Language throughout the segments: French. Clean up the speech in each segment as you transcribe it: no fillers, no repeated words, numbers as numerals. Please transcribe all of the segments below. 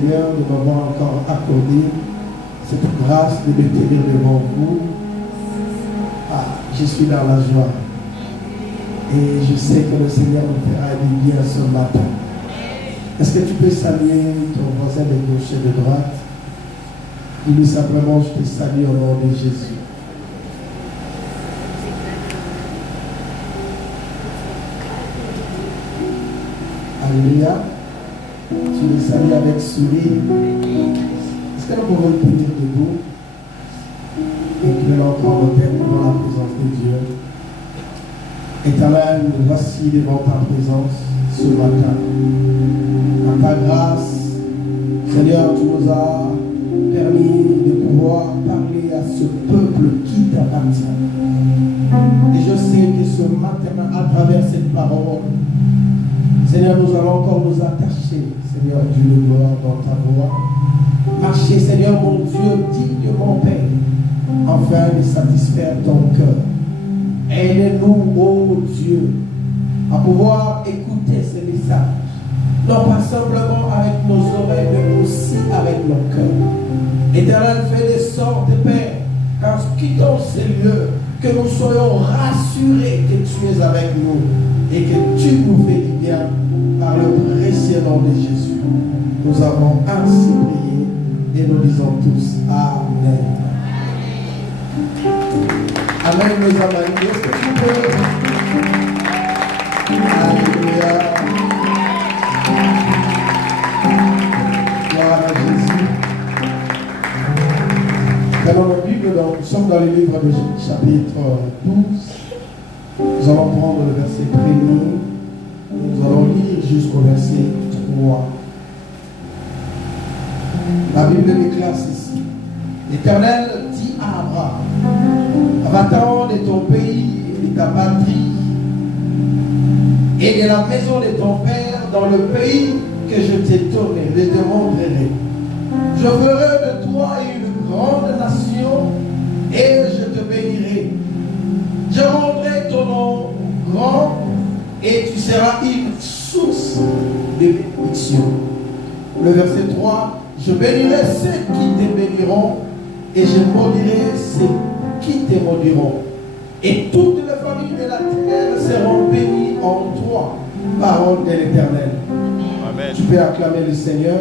Seigneur, de m'avoir encore accordé cette grâce de me tenir devant vous. Je suis dans la joie. Et je sais que le Seigneur me fera du bien ce matin. Est-ce que tu peux saluer ton voisin de gauche et de droite? Dis-lui simplement, je te salue au nom de Jésus. Alléluia. Tu le salues avec sourire. Est-ce que nous pouvons tenir debout et que encore nos têtes devant la présence de Dieu? Éternel, nous voici devant ta présence ce matin. Par ta grâce, Seigneur, tu nous as permis de pouvoir parler à ce peuple qui t'appartient. Et je sais que ce matin, à travers cette parole, Seigneur, nous allons encore nous attacher, Seigneur Dieu de gloire, dans ta voie. Marcher, Seigneur, mon Dieu, dignement, Père, afin de satisfaire ton cœur. Aide-nous, ô Dieu, à pouvoir écouter ces messages. Non pas simplement avec nos oreilles, mais aussi avec nos cœurs. Éternel, fais de sorte, Père, qu'en quittant ces lieux, que nous soyons rassurés que tu es avec nous et que tu nous fais du bien par le précieux nom de Jésus. Nous avons ainsi prié et nous disons tous Amen. Amen, mes amis. Est-ce que tu peux? Alléluia. Gloire à Jésus. Prenons la Bible, donc, nous sommes dans le livre de chapitre 12. Nous allons prendre le verset 1er. Nous allons lire jusqu'au verset 3. La Bible déclare ceci. L'Éternel dit à Abraham, va-t'en de ton pays et de ta patrie et de la maison de ton père dans le pays que je t'ai donné, je te montrerai. Je ferai de toi une grande nation et je te bénirai. Je rendrai ton nom grand et tu seras une source de bénédiction. Le verset 3, je bénirai ceux qui te béniront et je maudirai ceux qui te maudiront. Et toutes les familles de la terre seront bénies en toi. Parole de l'Éternel. Amen. Tu peux acclamer le Seigneur.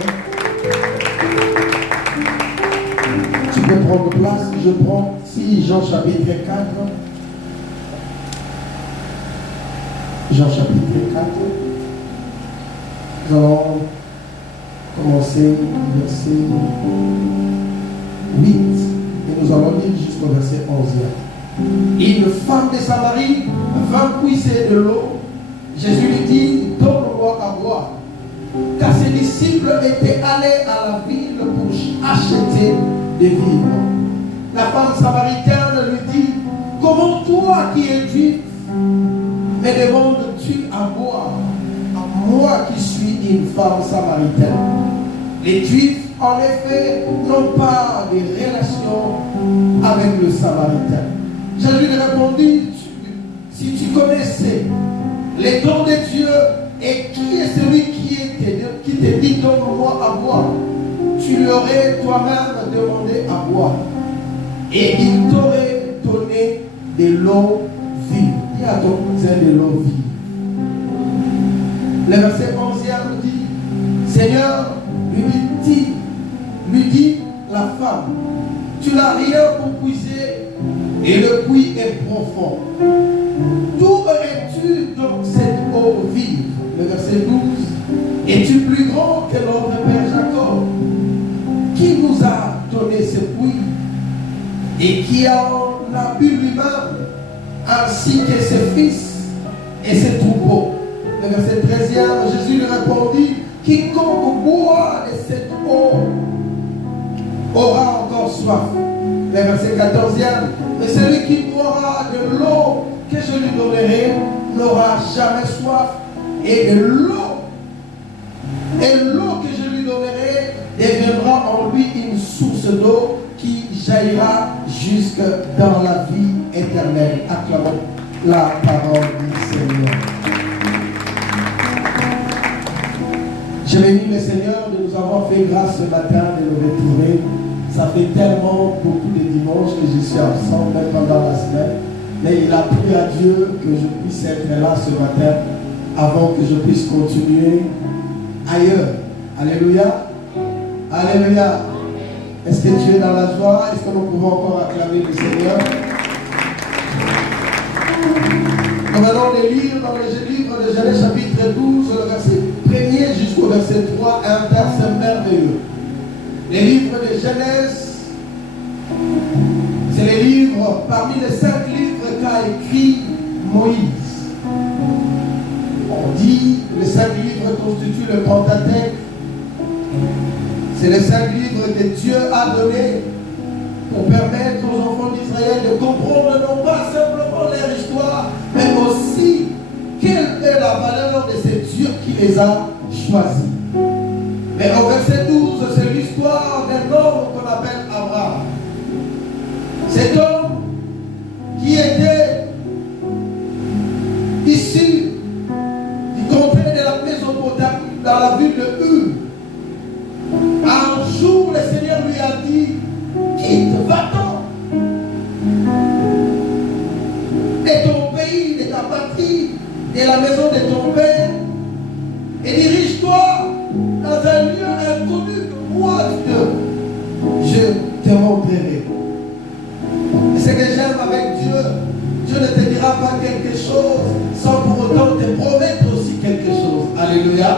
Tu peux prendre place. Je prends ici Jean chapitre 4. Jean chapitre 4. Nous allons commencer le verset 8 et nous allons lire jusqu'au verset 11. Une femme de Samarie vint puiser de l'eau. Jésus lui dit, donne-moi à boire. Car ses disciples étaient allés à la ville pour acheter des vivres. La femme samaritaine lui dit, comment toi qui es juif me demandes-tu à boire, à moi qui suis une femme samaritaine? Les Juifs, en effet, n'ont pas de relation avec le Samaritain. Jésus lui répondit, si tu connaissais les dons de Dieu et qui est celui qui te dit donne-moi à boire, tu lui aurais toi-même demandé à boire et il t'aurait donné de l'eau vive. Dis à ton cousin de l'eau vive. Le verset 11 nous dit, Seigneur, lui dit la femme, tu n'as rien pour puiser et le puits est profond. D'où aurais-tu donc cette eau vive? Le verset 12. Es-tu plus grand que notre père Jacob, qui nous a donné ce puits et qui en a bu lui-même, ainsi que ses fils et ses troupeaux? Le verset 13e, Jésus lui répondit, quiconque boit de cette eau aura encore soif. Le verset 14e, mais celui qui boira de l'eau que je lui donnerai n'aura jamais soif, et de l'eau que je lui donnerai deviendra en lui une source d'eau qui jaillira jusque dans la vie éternelle. Acclamons la parole du Seigneur. Je bénis le Seigneur de nous avoir fait grâce ce matin de nous retrouver. Ça fait tellement beaucoup de dimanches que je suis absent, même pendant la semaine. Mais il a plu à Dieu que je puisse être là ce matin avant que je puisse continuer ailleurs. Alléluia. Alléluia. Est-ce que tu es dans la joie? Est-ce que nous pouvons encore acclamer le Seigneur? Nous allons les lire dans le livre de Genèse chapitre 12, le verset 1er jusqu'au verset 3, un verset merveilleux. Les livres de Genèse, c'est les livres, parmi les 5 livres qu'a écrit Moïse. On dit que les 5 livres constituent le Pentateuque. C'est les 5 livres que Dieu a donnés pour permettre aux enfants d'Israël de comprendre non pas simplement leur histoire, mais aussi quelle est la valeur de ces dieux qui les a choisis. Mais au verset 12, c'est l'histoire d'un homme qu'on appelle Abraham. Cet homme qui était issu du comté de la Mésopotamie, dans la ville de Ur. Un jour, le Seigneur lui a dit, quitte, va-t'en de ton pays, de ta patrie, de la maison de ton père, et dirige-toi dans un lieu inconnu que moi, je te montrerai. Et ce que j'aime avec Dieu, Dieu ne te dira pas quelque chose sans pour autant te promettre aussi quelque chose. Alléluia.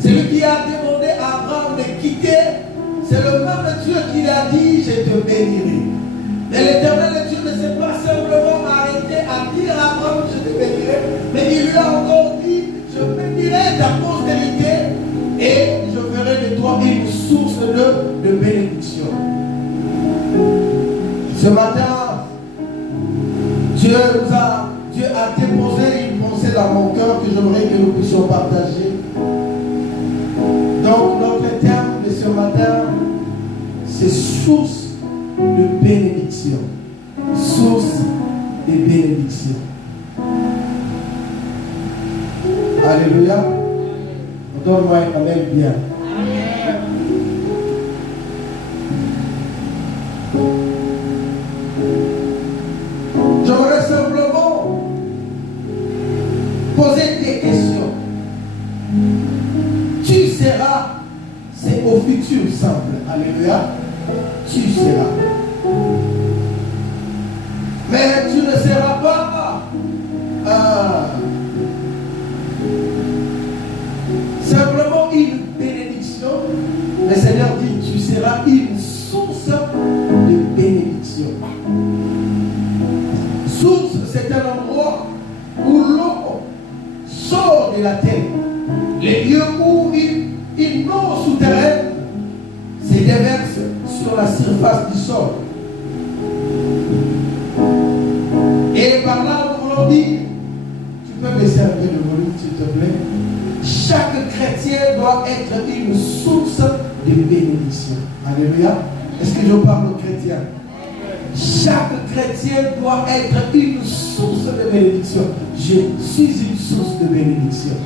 C'est lui qui a demandé à Abraham de quitter. C'est le même Dieu qui l'a dit, je te bénirai. Mais l'Éternel Dieu ne s'est pas simplement arrêté à dire à Abraham, je te bénirai, mais il lui a encore dit, je bénirai ta postérité et je ferai de toi une source de bénédiction. Ce matin, Dieu a déposé une pensée dans mon cœur que j'aimerais que nous puissions partager. Donc notre terme de ce matin, c'est source de bénédiction. Source de bénédiction. Alléluia. Donne-moi un amen bien. J'aimerais simplement poser des questions. Tu seras, c'est au futur simple. Alléluia. Tu seras. Mais tu ne seras pas simplement une bénédiction. Le Seigneur dit, tu seras une source de bénédiction. Source, c'est un endroit où l'eau sort de la terre. Les lieux où une eau souterraine se déverse sur la surface du sol. Et par là, nous voulons dire, tu peux baisser un peu le volume s'il te plaît. Chaque chrétien doit être une source de bénédiction. Alléluia. Est-ce que je parle aux chrétiens? Chaque chrétien doit être une source de bénédiction. Je suis une source de bénédiction.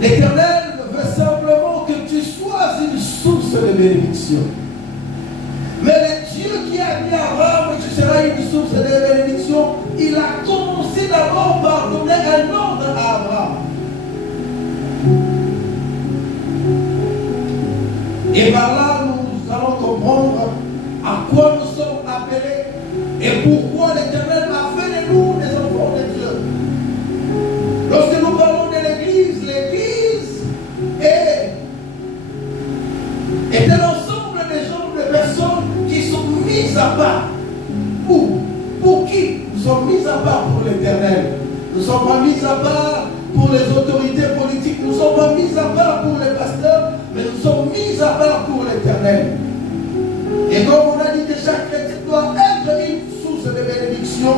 L'Éternel veut simplement que tu sois une source de bénédiction. Mais le Dieu qui a dit à Abraham que tu seras une source de bénédiction, il a commencé d'abord par donner un ordre à Abraham. Et par là, nous allons comprendre à quoi nous sommes appelés et pourquoi l'Éternel a fait de nous des enfants de Dieu. Lorsque nous parlons de l'Église est un ensemble de gens, de personnes qui sont mises à part. Pour qui? Nous sommes mis à part pour l'Éternel. Nous ne sommes pas mis à part pour les autorités politiques. Nous ne sommes pas mis à part pour les pasteurs, mais nous sommes mis à part pour l'Éternel. Et comme on a dit que chaque chrétien doit être une source de bénédiction,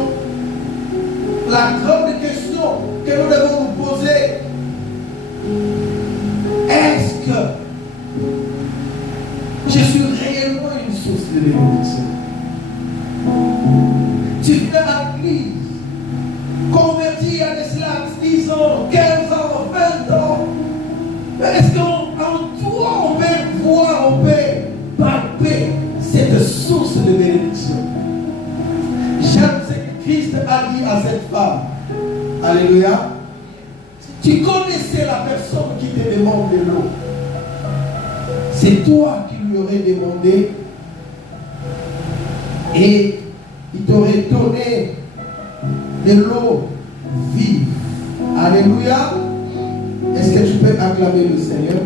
la grande question que nous devons nous poser, est-ce que je suis réellement une source de bénédiction? Tu viens à l'église, converti à cela 10 ans, 15 ans, 20 ans. Est-ce qu'en toi on peut voir pas. Alléluia. Tu connaissais la personne qui te demande de l'eau. C'est toi qui lui aurais demandé et il t'aurait donné de l'eau vive. Alléluia. Est-ce que tu peux acclamer le Seigneur?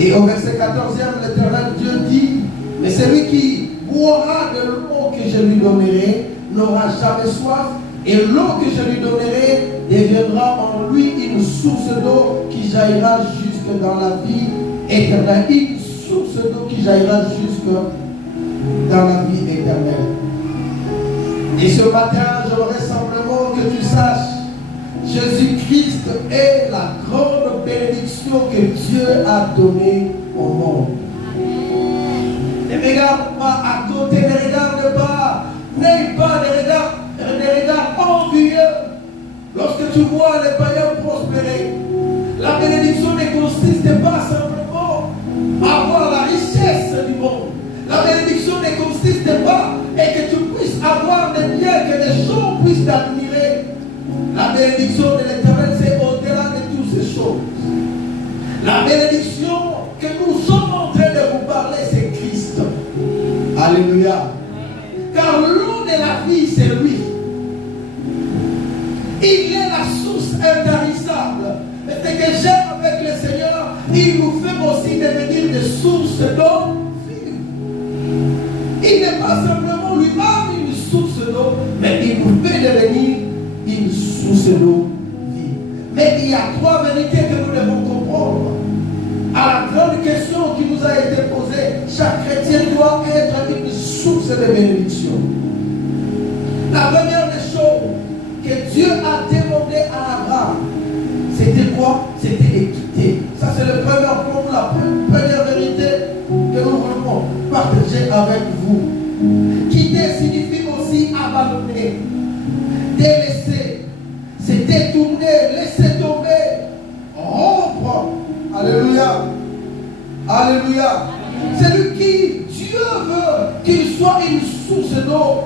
Et au verset 14e, l'Éternel Dieu dit, mais celui qui boira de l'eau que je lui donnerai n'aura jamais soif, et l'eau que je lui donnerai deviendra en lui une source d'eau qui jaillira jusque dans la vie éternelle. Une source d'eau qui jaillira jusque dans la vie éternelle. Et ce matin, j'aimerais simplement que tu saches, Jésus-Christ est la grande bénédiction que Dieu a donnée au monde. Ne regarde pas à côté, ne regarde pas, n'aie pas des regards envieux. Lorsque tu vois les païens prospérer, la bénédiction ne consiste pas simplement à avoir la richesse du monde. La bénédiction ne consiste pas et que tu puisses avoir des biens, que les gens puissent t'admirer. La bénédiction de l'Éternel, c'est au-delà de toutes ces choses. La bénédiction que nous sommes en train de vous parler, c'est Christ. Alléluia. Car l'eau de la vie, c'est lui. Il est la source intarissable. Et ce que j'aime avec le Seigneur, il nous fait aussi devenir des sources d'eau vive. Il n'est pas simplement lui-même une source d'eau, mais il nous fait devenir une source d'eau vive. Mais il y a trois vérités que nous devons comprendre. À la grande question qui nous a été posée, chaque chrétien doit être une source de bénédiction. La première des choses que Dieu a demandé à Abraham, c'était quoi? C'était l'équité. Ça, c'est le premier point, la première vérité que nous voulons partager avec vous. Quitter signifie aussi abandonner, délaisser, se détourner, laisser tomber, rompre. Alléluia. Alléluia. Celui qui Dieu veut qu'il soit une source d'eau,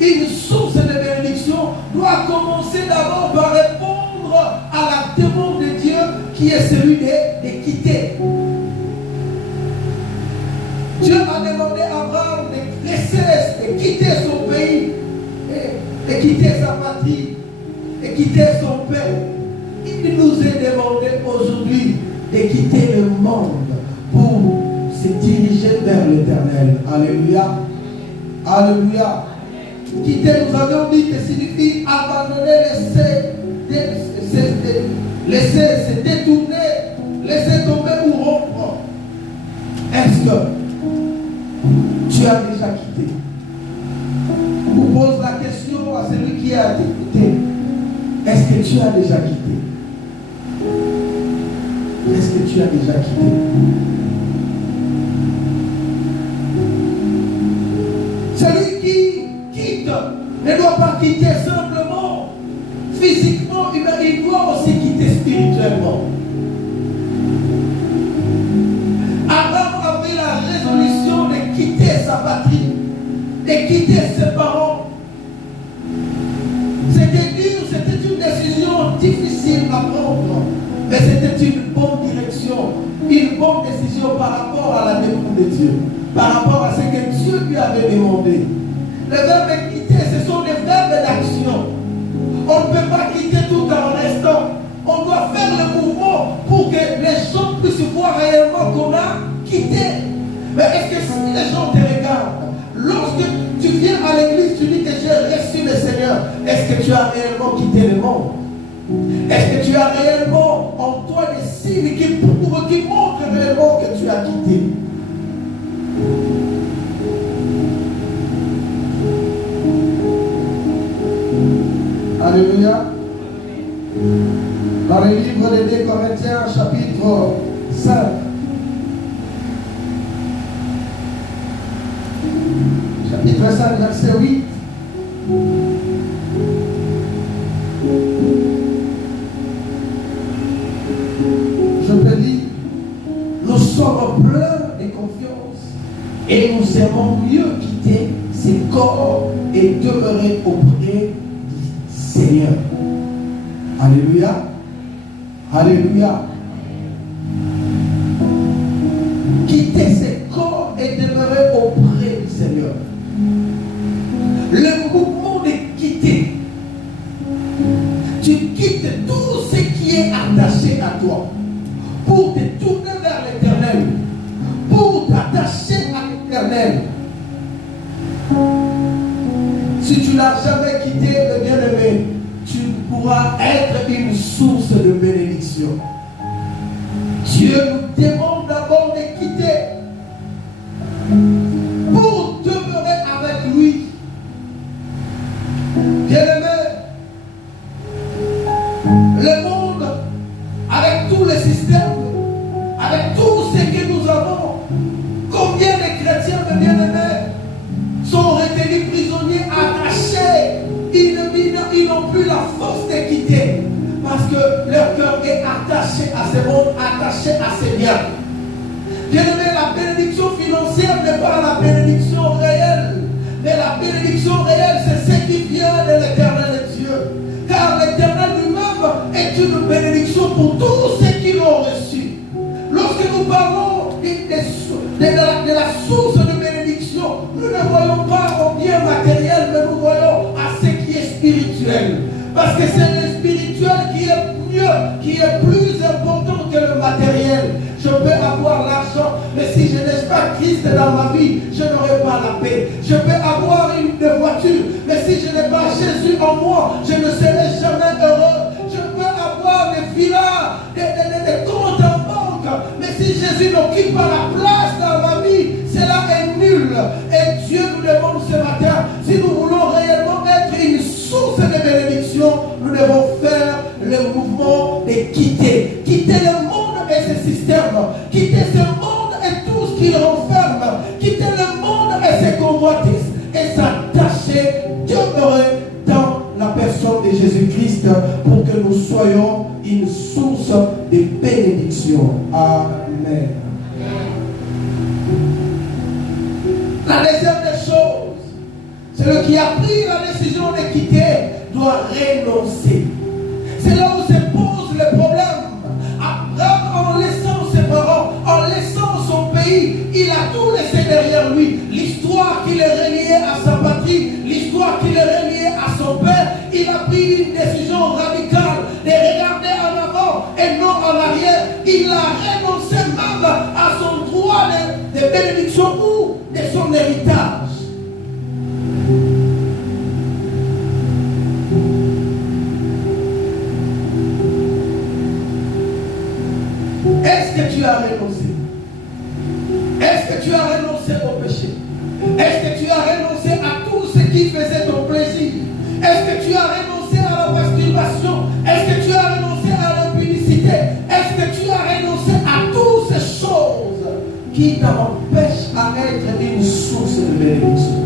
une source de bénédiction, doit commencer d'abord par répondre à la demande de Dieu qui est celui de quitter. Dieu a demandé à Abraham de quitter son pays, de quitter sa patrie, de quitter son père. Il nous est demandé aujourd'hui de quitter le monde pour se diriger vers l'Éternel. Alléluia. Alléluia. Quitter, nous avions dit que signifie abandonner, laisser se détourner, laisser tomber ou rompre. Est-ce que tu as déjà quitté? On pose la question à celui qui a quitté. Est-ce que tu as déjà quitté? Est-ce que tu as déjà quitté? Celui qui quitte ne doit pas quitter simplement physiquement, il doit aussi quitter spirituellement. Abraham avait la résolution de quitter sa patrie, de quitter ses parents. C'était dur, c'était une décision difficile à prendre, mais c'était une bonne direction, une bonne décision par rapport à la demande de Dieu, par rapport à ce que Dieu lui avait demandé. Les verbes quitter, ce sont des verbes d'action. On ne peut pas quitter tout en restant. On doit faire le mouvement pour que les gens puissent voir réellement qu'on a quitté. Mais est-ce que si les gens te regardent, lorsque tu viens à l'église, tu dis que j'ai reçu le Seigneur, est-ce que tu as réellement quitté le monde? Est-ce que tu as réellement en toi des signes qui prouvent, qui montrent réellement que tu as quitté? Alléluia. Dans le livre des 2 Corinthiens, chapitre 5, chapitre 5, verset 8. Je te dis, nous sommes pleins de confiance Et nous aimons mieux quitter ces corps et demeurer auprès du Seigneur. Alléluia. Alléluia. Quitter ces corps et demeurer auprès du Seigneur. Le mouvement de quitter. Tu quittes tout ce qui est attaché à toi pour te tourner vers l'Éternel, pour t'attacher à l'Éternel. Si tu n'as jamais quitté le bien-aimé, tu pourras être une source de bénédiction. Dieu nous demande d'abord de quitter pour demeurer avec lui. Bien-aimé, le monde, avec tous les systèmes, avec tout ce que nous avons, combien de chrétiens de bien-aimés sont retenus prisonniers, attachés, ils n'ont plus la force de quitter, parce que leur cœur est attaché à ce monde, attaché à ces biens. Bien-aimé, la bénédiction financière n'est pas la bénédiction réelle, mais la bénédiction réelle, c'est ce qui vient de l'Éternel Dieu. Car l'Éternel lui-même est une bénédiction pour tous ceux qui l'ont reçu. Lorsque nous parlons de la source de bénédiction, nous ne voyons pas au bien matériel, mais nous voyons à ce qui est spirituel. Parce que c'est le spirituel qui est mieux, qui est plus important que le matériel. Je peux avoir l'argent, mais si je n'ai pas Christ dans ma vie, je n'aurai pas la paix. Je peux avoir une voiture, mais si je n'ai pas Jésus en moi, je ne serai jamais heureux. Je peux avoir des villas, des comptes en banque, mais si Jésus n'occupe pas la place dans ma vie, cela est nul. Et Dieu nous demande ce matin, si nous voulons réellement être une source de bénédiction, nous devons faire le mouvement de quitter. Quitter le monde et ses systèmes. Quitter ce monde et tout ce qu'il renferme. Quitter le monde et ses convoitises. Et s'attacher, demeurer dans la personne de Jésus-Christ pour que nous soyons une source de bénédiction. Amen. La deuxième des choses, celui qui a pris la décision de quitter doit renoncer. C'est là où se pose le problème. Abraham, en laissant ses parents, en laissant son pays, il a tout laissé derrière lui. L'histoire qui le reliait à sa patrie, l'histoire qui le reliait à son père, il a pris une décision radicale de regarder en avant et non en arrière. Il a renoncé même à son droit de bénédiction ou de son héritage. Est-ce que tu as renoncé? Est-ce que tu as renoncé au péché? Est-ce que tu as renoncé à tout ce qui faisait ton plaisir? Est-ce que tu as renoncé à la masturbation? Est-ce que tu as renoncé à l'impudicité? Est-ce que tu as renoncé à toutes ces choses qui t'empêchent à être une source de bénédiction?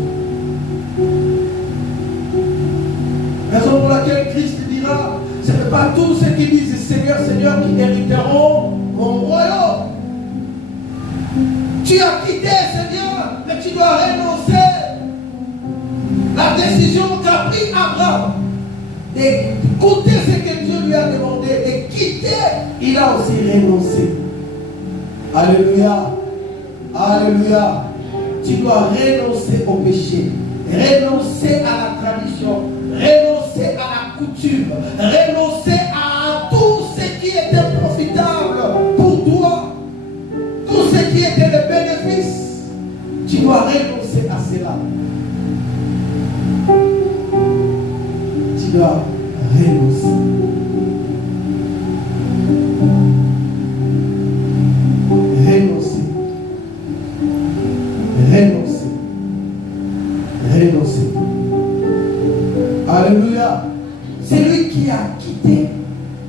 Raison pour laquelle Christ dira, ce n'est pas tous ceux qui disent Seigneur, Seigneur qui hériteront mon royaume. Tu as quitté Seigneur, mais tu dois renoncer. La décision qu'a pris Abraham d'écouter ce que Dieu lui a demandé, de quitter, il a aussi renoncé. Alléluia. Alléluia. Tu dois renoncer au péché, renoncer à la tradition, renoncer à la coutume, renoncer à tout ce qui était profitable pour toi, tout ce qui était le bénéfice. Tu dois renoncer à cela. Tu dois renoncer. Renoncer. Renoncer. Renoncer. Alléluia. Celui qui a quitté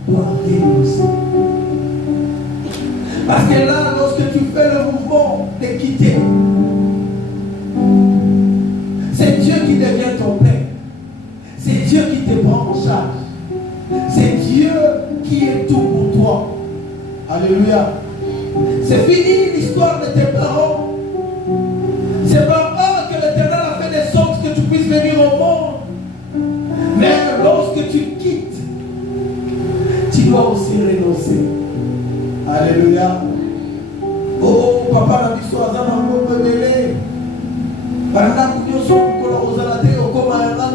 doit renoncer. Parce que là, lorsque tu fais le mouvement de quitter, c'est Dieu qui devient ton Père. C'est Dieu qui te prend en charge. C'est Dieu qui est tout pour toi. Alléluia. C'est fini l'histoire de tes parents. C'est par eux que l'Éternel a fait des sortes que tu puisses venir au monde. Mais lorsque tu quittes, tu dois aussi renoncer. Alléluia. Oh, papa, la mission a un peu mêlé.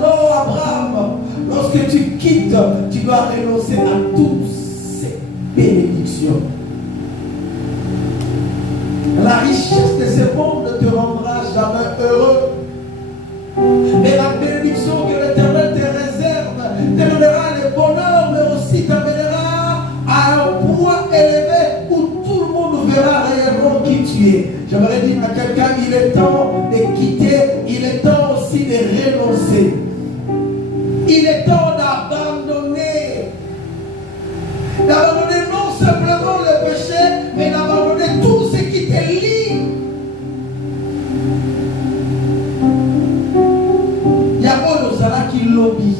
Non, Abraham, lorsque tu quittes, tu dois renoncer à toutes ces bénédictions. La richesse de ce monde ne te rendra jamais heureux. Mais la bénédiction que l'Éternel te réserve te donnera le bonheur, mais aussi t'amènera à un point élevé où tout le monde verra réellement qui tu es. J'aimerais dire à quelqu'un, il est temps de quitter, il est temps aussi de renoncer. Il est temps d'abandonner. D'abandonner non simplement le péché, mais d'abandonner tout ce qui te lie. Il y a Olozala qui lobby.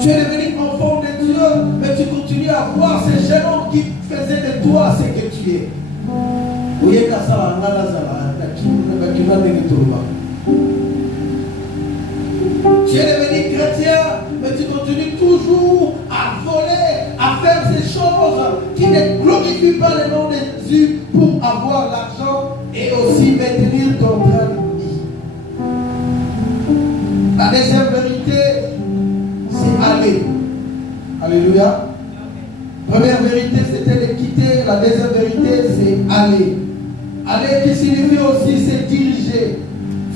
Tu es devenu enfant de Dieu, mais tu continues à voir ces jeunes hommes qui faisaient de toi ce que tu es. Tu es devenu chrétien, mais tu continues toujours à voler, à faire ces choses qui ne glorifient pas le nom de Jésus pour avoir l'argent et aussi maintenir ton train de vie. La deuxième vérité, c'est aller. Alléluia. Première vérité, c'était de quitter. La deuxième vérité, c'est aller. Aller qui signifie aussi se diriger,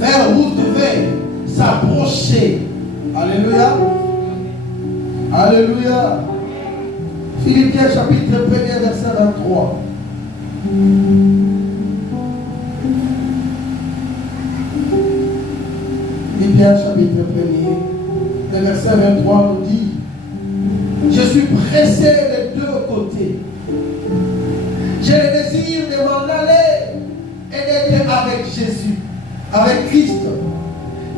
faire route vers, s'approcher. Alléluia. Alléluia. Philippiens chapitre 1er, verset 23. Philippiens chapitre 1er, le verset 23 nous dit: je suis pressé des deux côtés. J'ai le désir de m'en aller et d'être avec Jésus, avec Christ.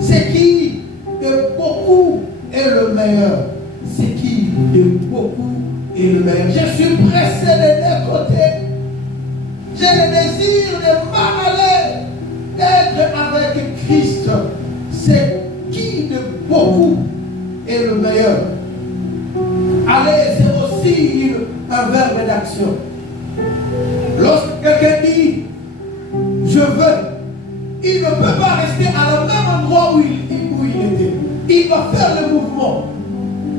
C'est qui de beaucoup est le meilleur. C'est qui de beaucoup est le meilleur. Je suis pressé des deux côtés. J'ai le désir de m'en aller, d'être avec Christ. C'est qui de beaucoup est le meilleur. Aller, c'est aussi un verbe d'action. Lorsque quelqu'un dit je veux, il ne peut pas rester à le même endroit où il était. Il va faire le mouvement.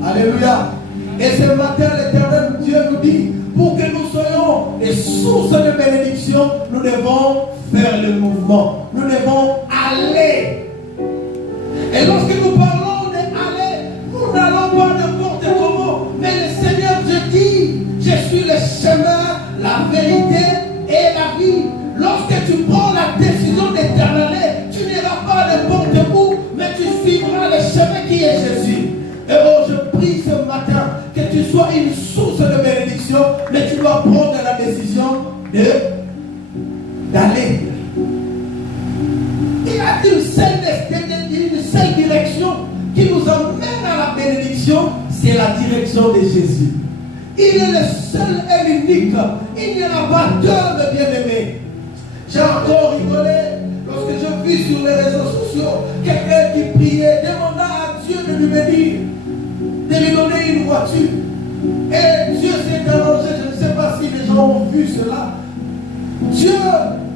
Alléluia. Et ce matin, l'Éternel Dieu nous dit, pour que nous soyons des sources de bénédiction, nous devons faire le mouvement. Nous devons aller. Et lorsque nous parlons d'aller, nous n'allons pas n'importe comment. Mais le Seigneur Dieu dit, je suis le chemin, la vérité et la vie. Lorsque tu prends la décision d'éternaler, tu n'iras pas n'importe où, mais tu suivras le chemin qui est Jésus. Et oh, je prie ce matin que tu sois une source de bénédiction, mais tu dois prendre la décision d'aller. Il y a une seule direction qui nous emmène à la bénédiction, c'est la direction de Jésus. Il est le seul et l'unique. Il n'y en a pas deux, mes bien-aimés. J'ai encore rigolé lorsque je vis sur les réseaux sociaux quelqu'un qui priait, demanda à Dieu de lui bénir, de lui donner une voiture. Et Dieu s'est arrangé, je ne sais pas si les gens ont vu cela. Dieu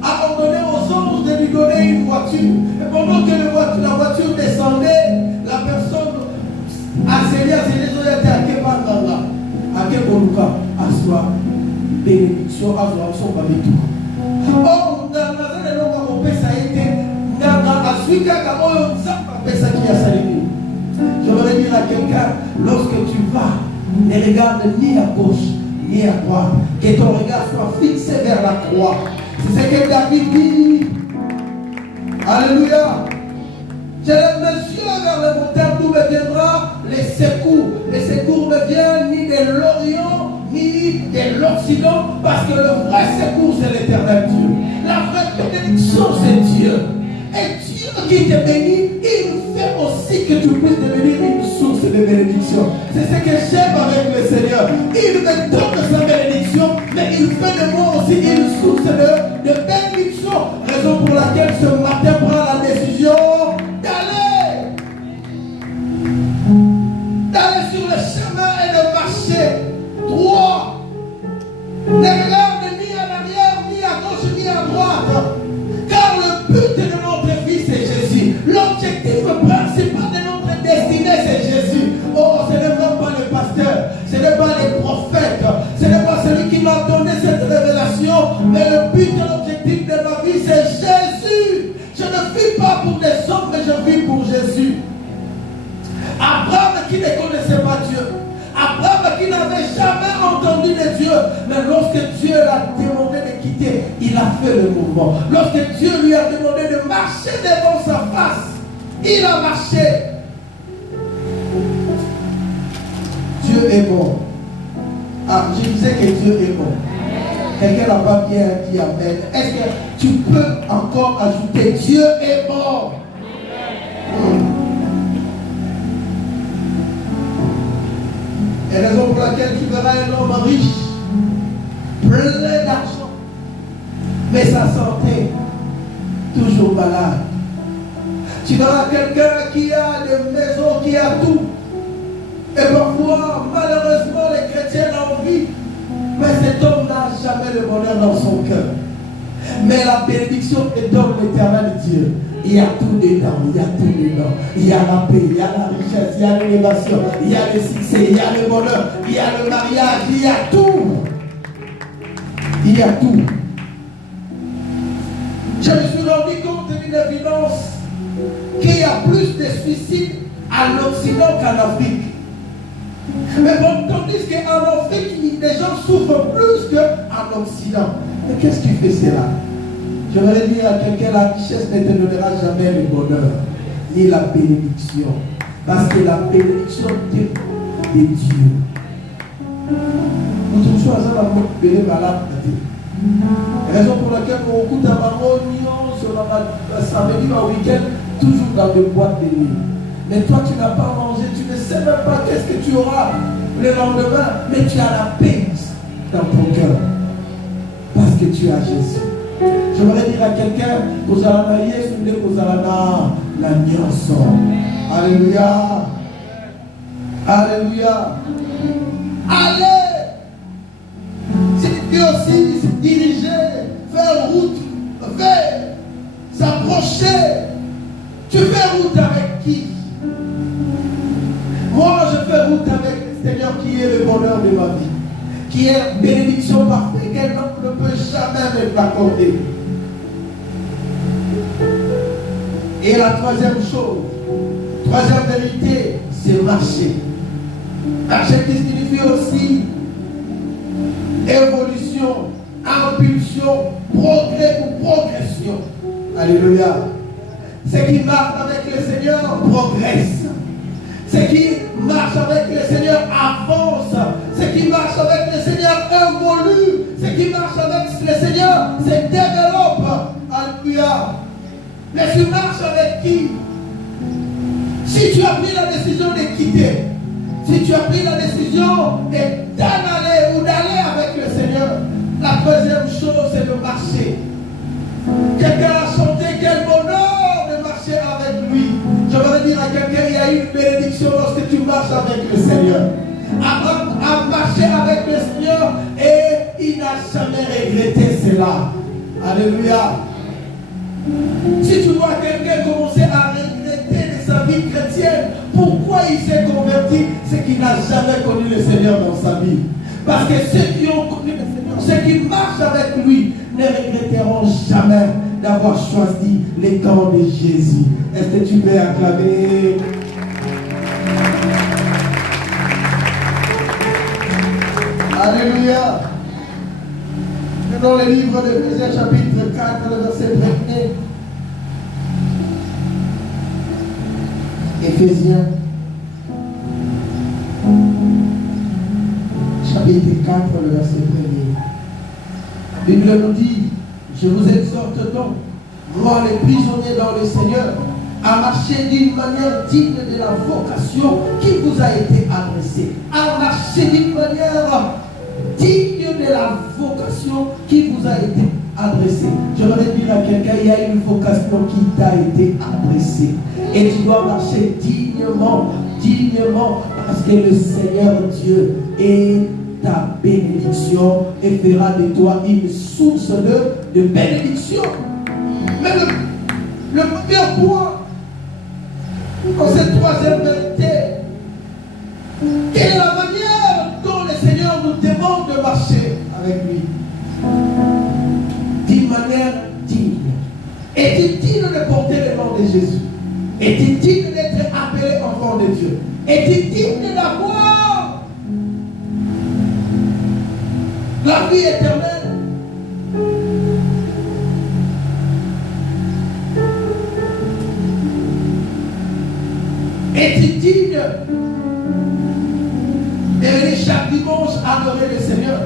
a ordonné aux anges de lui donner une voiture. Et pendant que la voiture descendait, la personne a scellé à Kebanganga, à Keboluka, à soi, bénédiction, à son babitou. Oh, je voudrais dire à quelqu'un, lorsque tu vas, ne regarde ni à gauche ni à droite, que ton regard soit fixé vers la croix. C'est ce que David dit. Alléluia. Je lève mes yeux vers le montagne d'où me viendra les secours. Les secours ne viennent ni de l'Orient ni de l'Occident, parce que le vrai secours c'est l'Éternel Dieu. La vraie bénédiction c'est Dieu. Et Dieu qui te bénit, il fait aussi que tu puisses devenir une source de bénédiction. C'est ce que j'aime avec le Seigneur. Il me donne sa bénédiction, mais il fait de moi aussi une source de bénédiction. Raison pour laquelle ce matin prend la décision d'aller sur le chemin et de marcher droit. Ne regarde ni en arrière, ni à gauche, ni à droite. Car le but de notre vie, c'est Jésus. L'objectif principal de notre destinée, c'est Jésus. Oh, ce n'est même pas le pasteur, ce n'est pas les prophètes, ce n'est pas celui qui m'a donné cette révélation, mais le but et l'objectif de ma vie, c'est Jésus. Je ne vis pas pour des hommes, mais je vis pour Jésus. Abraham qui ne connaissait pas Dieu, Abraham qui n'avait jamais entendu de Dieu, mais lorsque Dieu l'a demandé de quitter, il a fait le mouvement. Lorsque Dieu lui a demandé de marcher devant sa face, il a marché. Dieu est bon. Ah, je disais que Dieu est bon. Quelqu'un n'a pas bien dit amen. Est-ce que tu peux encore ajouter Dieu est bon? Et la raison pour laquelle tu verras un homme riche, plein d'argent, mais sa santé toujours malade. Tu verras quelqu'un qui a des maisons, qui a tout. Et parfois, malheureusement, les chrétiens l'envient, mais cet homme n'a jamais le bonheur dans son cœur. Mais la bénédiction est dans l'éternel Dieu. Il y a tout dedans, il y a tout dedans. Il y a la paix, il y a la richesse, il y a l'élévation, il y a le succès, il y a le bonheur, il y a le mariage, il y a tout. Il y a tout. Je me suis rendu compte d'une évidence qu'il y a plus de suicides à l'Occident qu'en Afrique. Mais bon, tandis qu'en Afrique, les gens souffrent plus qu'en Occident. Mais qu'est-ce qui fait cela? Je voudrais dire à quelqu'un, la richesse ne te donnera jamais le bonheur, ni la bénédiction. Parce que la bénédiction dépend de Dieu. Nous sommes choisis à nous malade. La raison pour laquelle on écoute un marron, sur la samedi ou week-end, toujours dans des boîtes de nuit. Mais toi, tu n'as pas mangé, tu ne sais même pas qu'est-ce que tu auras le lendemain, mais tu as la paix dans ton cœur. Parce que tu as Jésus. Je voudrais dire à quelqu'un, vous allez Yesu, vous allez la nyonso. Alléluia. Alléluia. Allez. Si tu peux aussi se diriger, faire route, vers, s'approcher. Tu fais route avec qui? Moi, je fais route avec le Seigneur qui est le bonheur de ma vie, qui est bénédiction parfaite, qu'un homme ne peut jamais me l'accorder. Et la troisième chose, troisième vérité, c'est marcher. Marcher qui signifie aussi évolution, impulsion, progrès ou progression. Alléluia. Ce qui marche avec le Seigneur progresse. Ce qui marche avec le Seigneur avance. Ce qui marche avec le Seigneur évolue. Ce qui marche avec le Seigneur se développe. Alléluia. Mais tu marches avec qui? Si tu as pris la décision de quitter, si tu as pris la décision d'en aller ou d'aller avec le Seigneur, la deuxième chose c'est de marcher. Quelqu'un a chanté quel bonheur de marcher avec lui. Je veux dire à quelqu'un, il y a une bénédiction lorsque tu marches avec le Seigneur. Abraham a marché avec le Seigneur et il n'a jamais regretté cela. Alléluia. Si tu vois quelqu'un commencer à regretter de sa vie chrétienne, pourquoi il s'est converti? C'est qu'il n'a jamais connu le Seigneur dans sa vie. Parce que ceux qui ont connu le Seigneur, ceux qui marchent avec lui, ne regretteront jamais d'avoir choisi les camps de Jésus. Est-ce que tu peux acclamer? Alléluia. Dans le livre d'Éphésiens chapitre 4, le verset 1er. Éphésiens chapitre 4, le verset 1er. La Bible nous dit, je vous exhorte donc, moi les prisonniers dans le Seigneur, à marcher d'une manière digne de la vocation qui vous a été adressée. À marcher d'une manière digne de la vocation qui vous a été adressé. J'aimerais dire à quelqu'un, il y a une vocation qui t'a été adressée. Et tu dois marcher dignement, parce que le Seigneur Dieu est ta bénédiction et fera de toi une source de bénédiction. Mais le premier point, dans cette troisième vérité, quelle est la manière dont le Seigneur nous demande de marcher avec lui? D'une manière digne. Es-tu digne de porter le nom de Jésus? Es-tu digne d'être appelé enfant de Dieu? Es-tu digne d'avoir la vie éternelle? Es-tu digne de venir chaque dimanche adorer le Seigneur?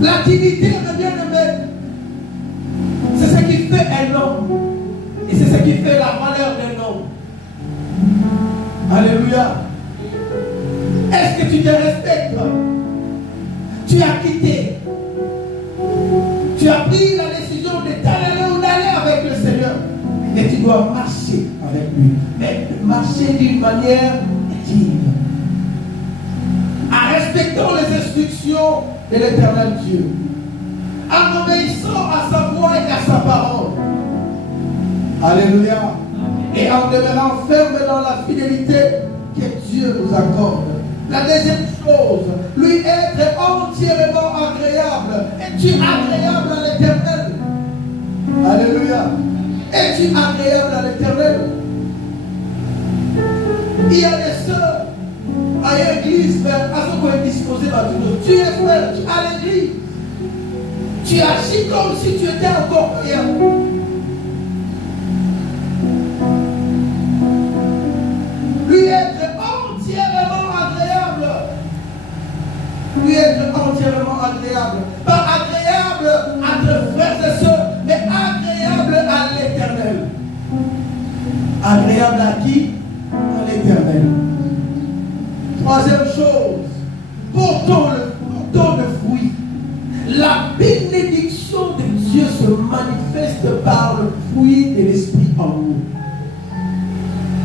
La dignité, mes bien-aimés, c'est ce qui fait un homme. Et c'est ce qui fait la valeur d'un homme. Alléluia. Est-ce que tu te respectes? Tu as quitté. Tu as pris la décision de t'aller ou d'aller avec le Seigneur. Et tu dois marcher avec lui. Mais marcher d'une manière digne. En respectant les instructions de l'Éternel Dieu. En obéissant à sa voix et à sa parole. Alléluia. Et en demeurant ferme dans la fidélité que Dieu nous accorde. La deuxième chose, lui être entièrement agréable. Es-tu agréable à l'Éternel? Alléluia. Es-tu agréable à l'Éternel? Il y a des sœurs à l'église, mais à ce qu'on est disposé à tout. Tu es frère, tu as l'église. Tu agis comme si tu étais encore hier. Lui être entièrement agréable. Lui être entièrement agréable. Pas agréable à tes frères et sœurs, mais agréable à l'Éternel. Agréable à qui? À l'Éternel. Troisième chose, portons le fruit. La bénédiction de Dieu se manifeste par le fruit de l'Esprit en nous.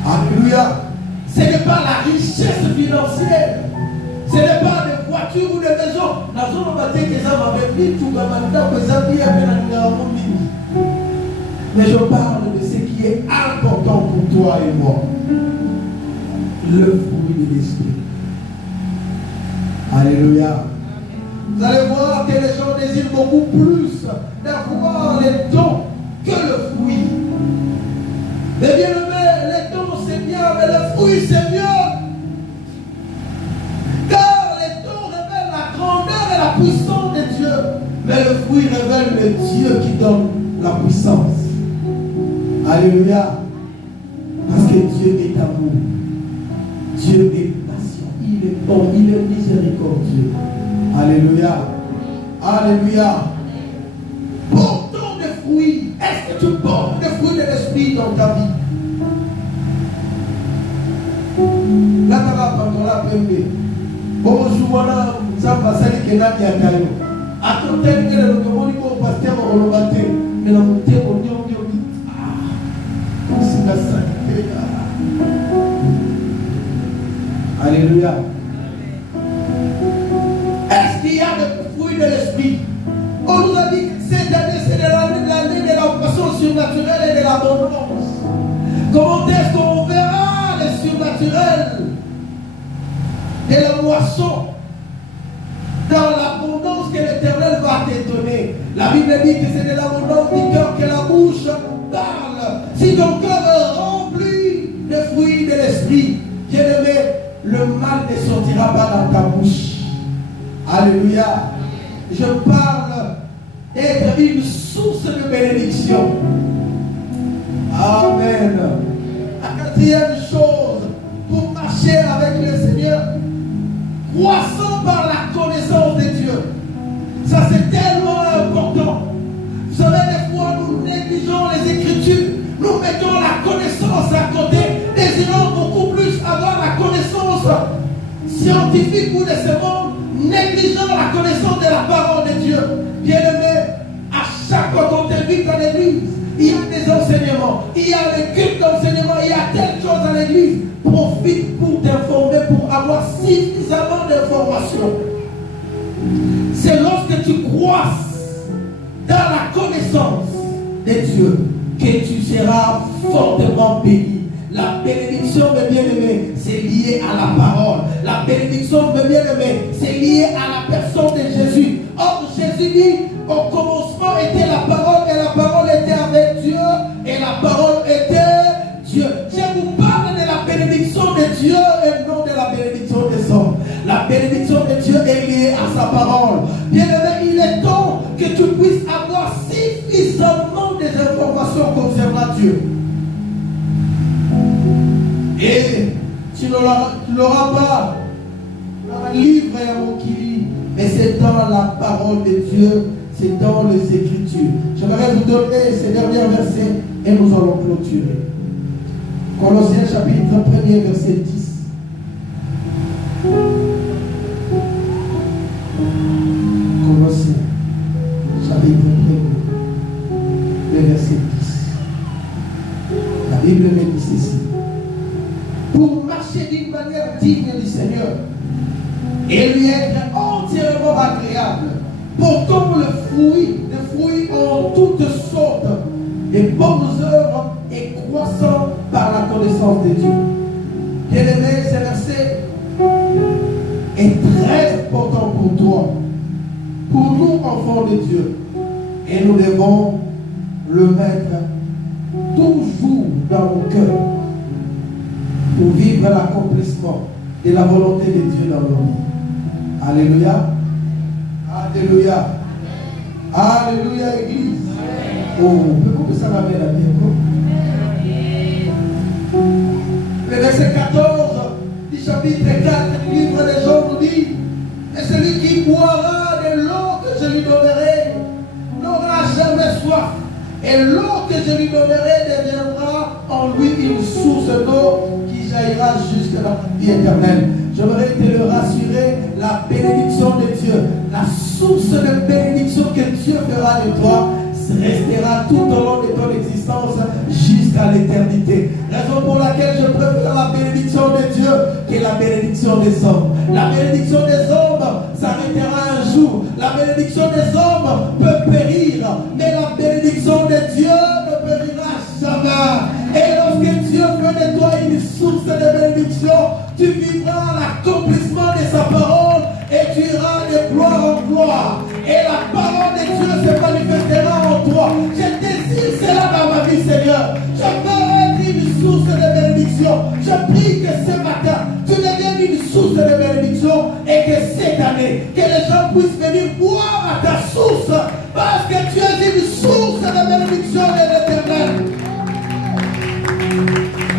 Alléluia. Ce n'est pas la richesse financière. Ce n'est pas des voitures ou des maisons. Mais je parle de ce qui est important pour toi et moi. Le fruit de l'Esprit. Alléluia. Vous allez voir que les gens désirent beaucoup plus d'avoir les dons que le fruit. Mais bien aimé, les dons c'est bien, mais le fruit c'est mieux. Car les dons révèlent la grandeur et la puissance de Dieu. Mais le fruit révèle le Dieu qui donne la puissance. Alléluia. Parce que Dieu est amour. Dieu est patient. Il est bon. Il est miséricordieux. Alléluia. Alléluia. Portons des fruits. Est-ce que tu portes des fruits de l'Esprit dans ta vie? Là, tu vas prendre la pembe. Bonjour, ça va salir que n'a pas de à ton tel que le monde est pasteur au Lobaté. Mais la montée au Nion Nion. Ah, c'est la sainteté. Alléluia. Est-ce qu'il y a des fruits de l'Esprit? On nous a dit que cette année, c'est l'année de la poisson surnaturelle et de l'abondance. Comment est-ce qu'on verra le surnaturel de la moisson dans l'abondance que l'Éternel va te donner? La Bible dit que c'est de l'abondance du cœur que la bouche parle. Si ton cœur est rempli des fruits de l'Esprit, bien-aimé, le mal ne sortira pas dans ta bouche. Alléluia. Je parle d'être une source de bénédiction. Amen. La quatrième chose, pour marcher avec le Seigneur, croissons par la connaissance de Dieu. Ça c'est tellement important. Vous savez, des fois nous négligeons les Écritures. Nous mettons la connaissance à côté, désirons beaucoup plus avoir la connaissance scientifique ou de ce monde. négligeons la connaissance de la parole de Dieu. Bien-aimé, à chaque fois qu'on t'invite à l'église, il y a des enseignements, il y a des cultes d'enseignement, il y a telle chose à l'église. Profite pour t'informer, pour avoir suffisamment d'informations. C'est lorsque tu croisses dans la connaissance de Dieu que tu seras fortement béni. La bénédiction, mes bien-aimés, c'est lié à la parole. La bénédiction, mes bien-aimés, c'est lié à la personne de Jésus. Or, Jésus dit, au commencement était la parole, et la parole était avec Dieu, et la parole était Dieu. Je vous parle de la bénédiction de Dieu et non de la bénédiction des hommes. La bénédiction de Dieu est liée à sa parole. Bien-aimé, il est temps que tu puisses avoir suffisamment des informations concernant Dieu. Et tu n'auras pas un livre et un mot qui lit, mais c'est dans la parole de Dieu, c'est dans les Écritures. J'aimerais vous donner ces derniers versets et nous allons clôturer. Colossiens chapitre 1er, verset 10. Colossiens chapitre 1er, verset 10. La Bible me dit ceci. Pour marcher d'une manière digne du Seigneur et lui être entièrement agréable, portant le fruit en toutes sortes de bonnes œuvres et croissant par la connaissance de Dieu. Bien-aimé, ce verset est très important pour toi, pour nous, enfants de Dieu, et nous devons le mettre toujours dans nos cœurs pour vivre l'accomplissement de la volonté de Dieu dans nos vies. Alléluia. Alléluia. Alléluia, Église. Oh, pourquoi ça va bien la vie? Le verset 14 du chapitre 4 du livre des Gens nous dit: et celui qui boira de l'eau que je lui donnerai n'aura jamais soif. Et l'eau que je lui donnerai deviendra en lui une source d'eau qui jaillira jusqu'à la vie éternelle. J'aimerais te le rassurer, la bénédiction de Dieu, la source de bénédiction que Dieu fera de toi, restera tout au long de ton existence jusqu'à l'éternité. Raison pour laquelle je préfère la bénédiction de Dieu que la bénédiction des hommes. La bénédiction des hommes s'arrêtera un jour. La bénédiction des hommes peut périr, mais la bénédiction de Dieu ne périra jamais. Et lorsque Dieu fait de toi une source de bénédiction, tu vivras l'accomplissement de sa parole et tu iras de gloire en gloire. Et la parole de Dieu se manifestera en toi. Je désire cela dans ma vie, Seigneur. Je veux être une source de bénédiction. Je prie que ce matin, tu deviennes une source de bénédiction et que cette année, que les gens puissent venir boire à ta source parce que tu es une source de bénédiction de l'Éternel.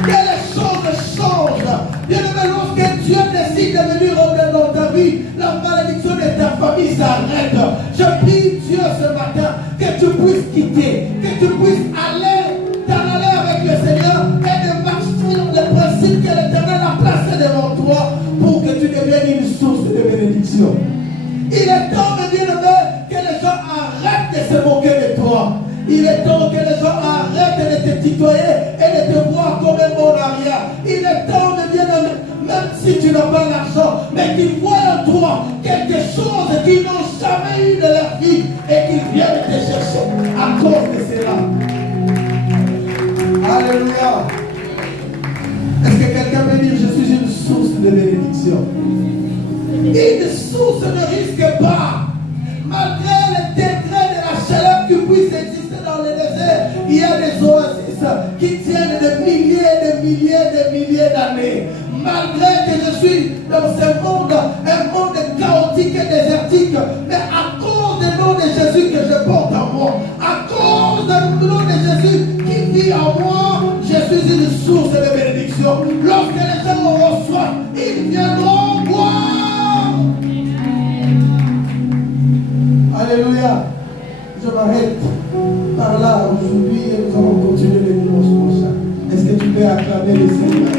Que les choses changent. Bien-aimé, lorsque Dieu décide de venir revenir dans ta vie, la malédiction de ta famille s'arrête. Je prie Dieu ce matin que tu puisses quitter, que tu puisses t'en aller avec le Seigneur et de marcher dans les principes que l'Éternel a placés devant toi pour que tu deviennes une source de bénédiction. Il est temps, mes bien-aimés, que les gens arrêtent de se moquer de toi. Il est temps que les gens arrêtent de te tutoyer et de te voir comme un bon arrière. Il est temps, mes bien-aimés, même si tu n'as pas l'argent, mais qu'ils voient en toi quelque chose qu'ils n'ont jamais eu de leur vie et qu'ils viennent te chercher à cause de cela. Alléluia. Est-ce que quelqu'un peut dire: je suis une source de bénédiction? Une source ne risque pas, malgré le degré de la chaleur qui puisse exister dans le désert. Il y a des oasis qui tiennent des milliers d'années. Malgré que je suis dans ce monde, un monde chaotique et désertique, mais à cause du nom de Jésus que je porte en moi, à cause du nom de Jésus qui vit en moi, je suis une source de bénédiction. Lorsque les gens auront soif, ils viendront boire. Alléluia. Je m'arrête par là aujourd'hui et nous allons continuer le dimanche prochain. Est-ce que tu peux acclamer le Seigneur?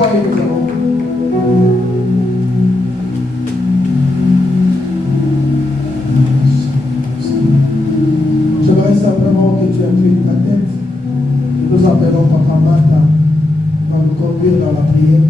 foi et nous avons. J'aimerais simplement que tu inclines ta tête. Nous appelons Papa Mata à nous conduire dans la prière.